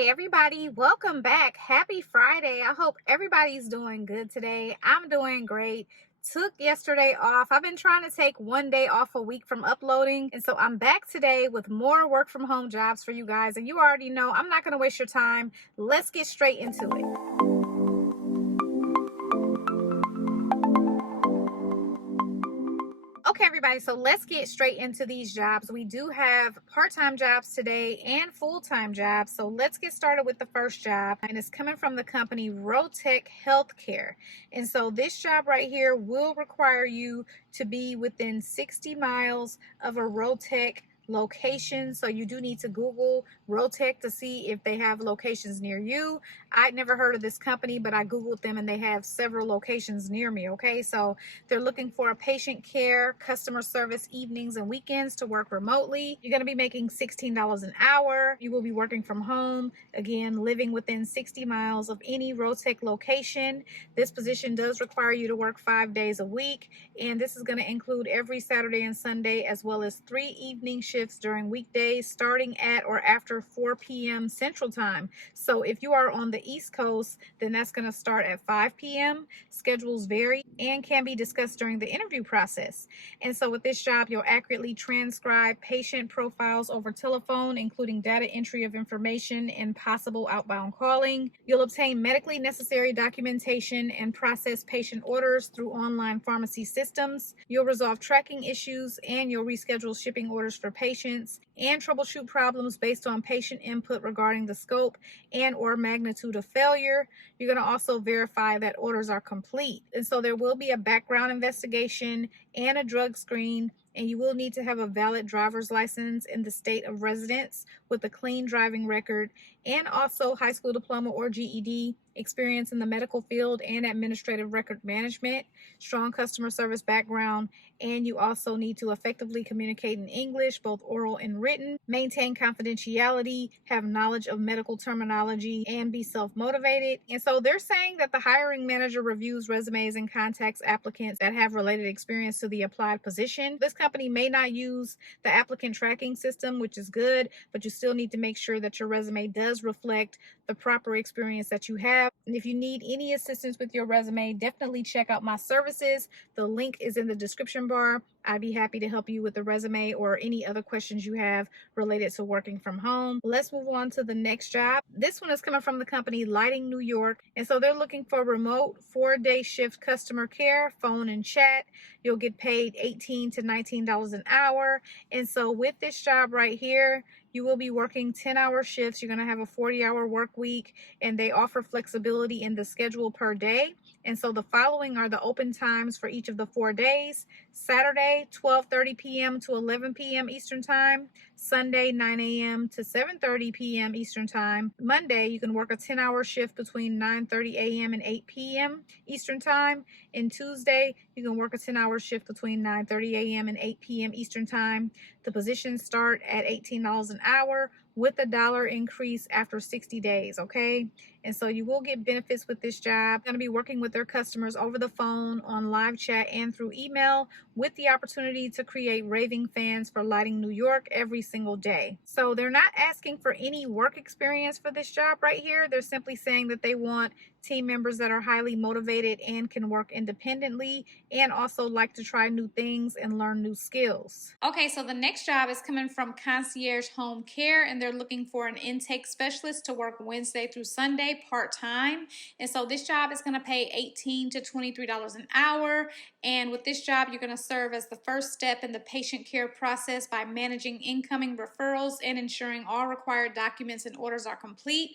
Hey everybody, welcome back. Happy Friday. I hope everybody's doing good today. I'm doing great. Took yesterday off. I've been trying to take one day off a week from uploading, and so I'm back today with more work from home jobs for you guys. And you already know I'm not going to waste your time. Let's get straight into it. Okay, everybody, so let's get straight into these jobs. We do have part-time jobs today and full-time jobs. So let's get started with the first job, and it's coming from the company Rotech Healthcare. And so this job right here will require you to be within 60 miles of a Rotech location. So you do need to Google Rotech to see if they have locations near you. I'd never heard of this company, but I Googled them and they have several locations near me. Okay, so they're looking for a patient care, customer service evenings and weekends to work remotely. You're going to be making $16 an hour. You will be working from home, again, living within 60 miles of any Rotech location. This position does require you to work 5 days a week, and this is going to include every Saturday and Sunday, as well as 3 evening shifts during weekdays starting at or after 4 p.m. Central Time. So if you are on the East Coast, then that's going to start at 5 p.m. Schedules vary and can be discussed during the interview process. And so with this job, you'll accurately transcribe patient profiles over telephone, including data entry of information and possible outbound calling. You'll obtain medically necessary documentation and process patient orders through online pharmacy systems. You'll resolve tracking issues, and you'll reschedule shipping orders for patients and troubleshoot problems based on patient input regarding the scope and or magnitude of failure. You're going to also verify that orders are complete. And so there will be a background investigation and a drug screen, and you will need to have a valid driver's license in the state of residence with a clean driving record, and also high school diploma or GED, experience in the medical field and administrative record management, strong customer service background, and you also need to effectively communicate in English, both oral and written, maintain confidentiality, have knowledge of medical terminology, and be self-motivated. And so they're saying that the hiring manager reviews resumes and contacts applicants that have related experience to the applied position. This company may not use the applicant tracking system, which is good, but you still need to make sure that your resume does reflect the proper experience that you have. And if you need any assistance with your resume, definitely check out my services. The link is in the description bar. I'd be happy to help you with the resume or any other questions you have related to working from home. Let's move on to the next job. This one is coming from the company Lighting New York. And so they're looking for remote 4-day shift customer care, phone and chat. You'll get paid $18 to $19 an hour. And so with this job right here, you will be working 10-hour shifts. You're going to have a 40-hour work week, and they offer flexibility in the schedule per day. And so the following are the open times for each of the 4 days. Saturday, 12:30 p.m. to 11 p.m. Eastern Time. Sunday, 9 a.m. to 7:30 p.m. Eastern Time. Monday, you can work a 10-hour shift between 9:30 a.m. and 8 p.m. Eastern Time. And Tuesday, you can work a 10-hour shift between 9:30 a.m. and 8 p.m. Eastern Time. The positions start at $18 an hour with a dollar increase after 60 days, okay? And so you will get benefits with this job. Going to be working with their customers over the phone, on live chat, and through email, with the opportunity to create raving fans for Lighting New York every single day. So they're not asking for any work experience for this job right here. They're simply saying that they want team members that are highly motivated and can work independently, and also like to try new things and learn new skills. Okay, so the next job is coming from Concierge Home Care, and they're looking for an intake specialist to work Wednesday through Sunday part-time. And so this job is going to pay $18 to $23 an hour. And with this job, you're going to serve as the first step in the patient care process by managing incoming referrals and ensuring all required documents and orders are complete.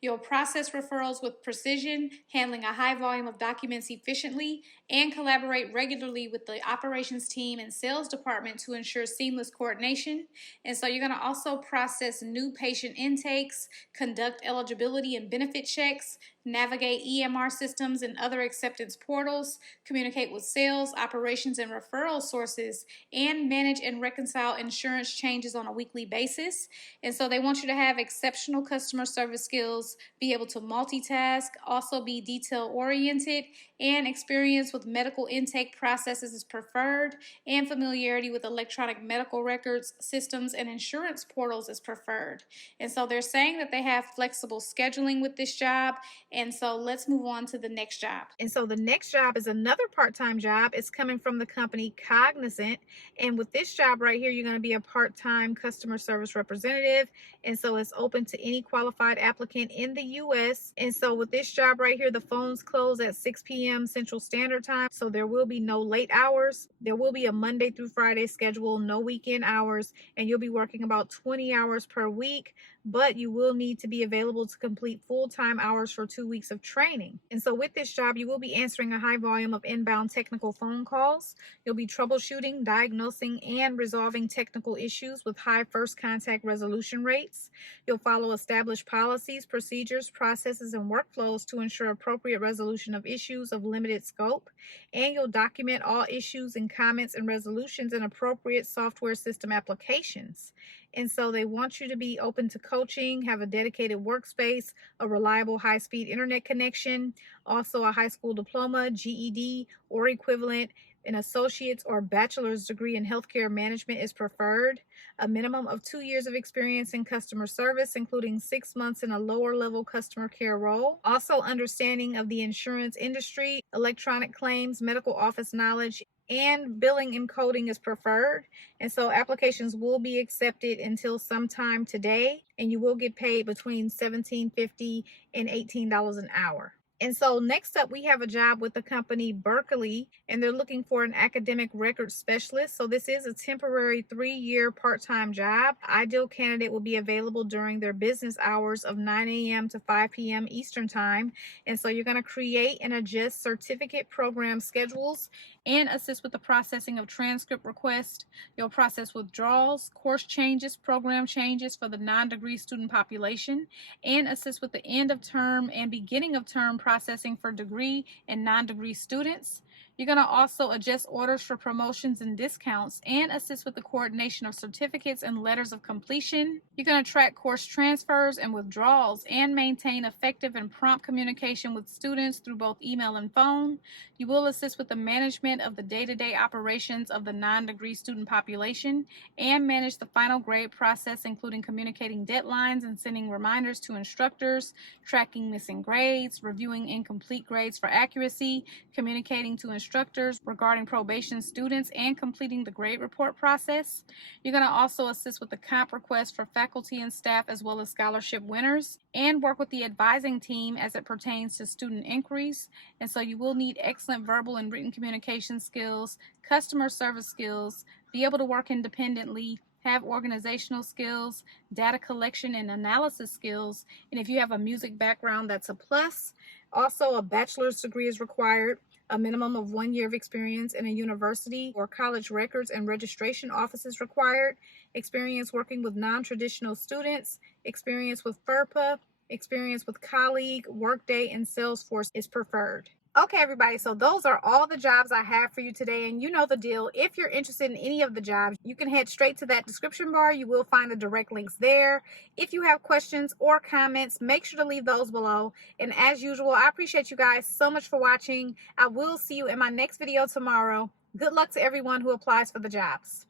You'll process referrals with precision, handling a high volume of documents efficiently, and collaborate regularly with the operations team and sales department to ensure seamless coordination. And so you're going to also process new patient intakes, conduct eligibility and benefit checks, navigate EMR systems and other acceptance portals, communicate with sales, operations, and referral sources, and manage and reconcile insurance changes on a weekly basis. And so they want you to have exceptional customer service skills, be able to multitask, also be detail oriented, and experience with medical intake processes is preferred, and familiarity with electronic medical records, systems, and insurance portals is preferred. And so they're saying that they have flexible scheduling with this job. And so let's move on to the next job. And so the next job is another part-time job. It's coming from the company Cognizant. And with this job right here, you're going to be a part-time customer service representative. And so it's open to any qualified applicant in the U.S. And so with this job right here, the phones close at 6 p.m. Central Standard Time. So there will be no late hours. There will be a Monday through Friday schedule, no weekend hours, and you'll be working about 20 hours per week. But you will need to be available to complete full-time hours for 2 weeks of training. And so with this job, you will be answering a high volume of inbound technical phone calls. You'll be troubleshooting, diagnosing, and resolving technical issues with high first contact resolution rates. You'll follow established policies, procedures, processes, and workflows to ensure appropriate resolution of issues of limited scope. And you'll document all issues and comments and resolutions in appropriate software system applications. And so they want you to be open to coaching, have a dedicated workspace, a reliable high-speed internet connection, also a high school diploma, GED, or equivalent. An associate's or bachelor's degree in healthcare management is preferred. A minimum of 2 years of experience in customer service, including 6 months in a lower level customer care role. Also, understanding of the insurance industry, electronic claims, medical office knowledge, and billing and coding is preferred. And so applications will be accepted until sometime today, and you will get paid between $17.50 and $18 an hour. And so next up, we have a job with the company Berklee, and they're looking for an academic records specialist. So this is a temporary 3-year part-time job. Ideal candidate will be available during their business hours of 9 a.m. to 5 p.m. Eastern Time. And so you're going to create and adjust certificate program schedules and assist with the processing of transcript requests. You'll process withdrawals, course changes, program changes for the non-degree student population, and assist with the end of term and beginning of term processing for degree and non-degree students. You're going to also adjust orders for promotions and discounts and assist with the coordination of certificates and letters of completion. You're going to track course transfers and withdrawals and maintain effective and prompt communication with students through both email and phone. You will assist with the management of the day-to-day operations of the non-degree student population and manage the final grade process, including communicating deadlines and sending reminders to instructors, tracking missing grades, reviewing incomplete grades for accuracy, communicating to instructors regarding probation students, and completing the grade report process. You're going to also assist with the comp requests for faculty and staff as well as scholarship winners, and work with the advising team as it pertains to student inquiries. And so you will need excellent verbal and written communication skills, customer service skills, be able to work independently, have organizational skills, data collection and analysis skills, and if you have a music background, that's a plus. Also, a bachelor's degree is required. A minimum of 1 year of experience in a university or college records and registration office is required. Experience working with non-traditional students, experience with FERPA, experience with Colleague, Workday, and Salesforce is preferred. Okay, everybody, so those are all the jobs I have for you today, and you know the deal. If you're interested in any of the jobs, you can head straight to that description bar. You will find the direct links there. If you have questions or comments, make sure to leave those below. And as usual, I appreciate you guys so much for watching. I will see you in my next video tomorrow. Good luck to everyone who applies for the jobs.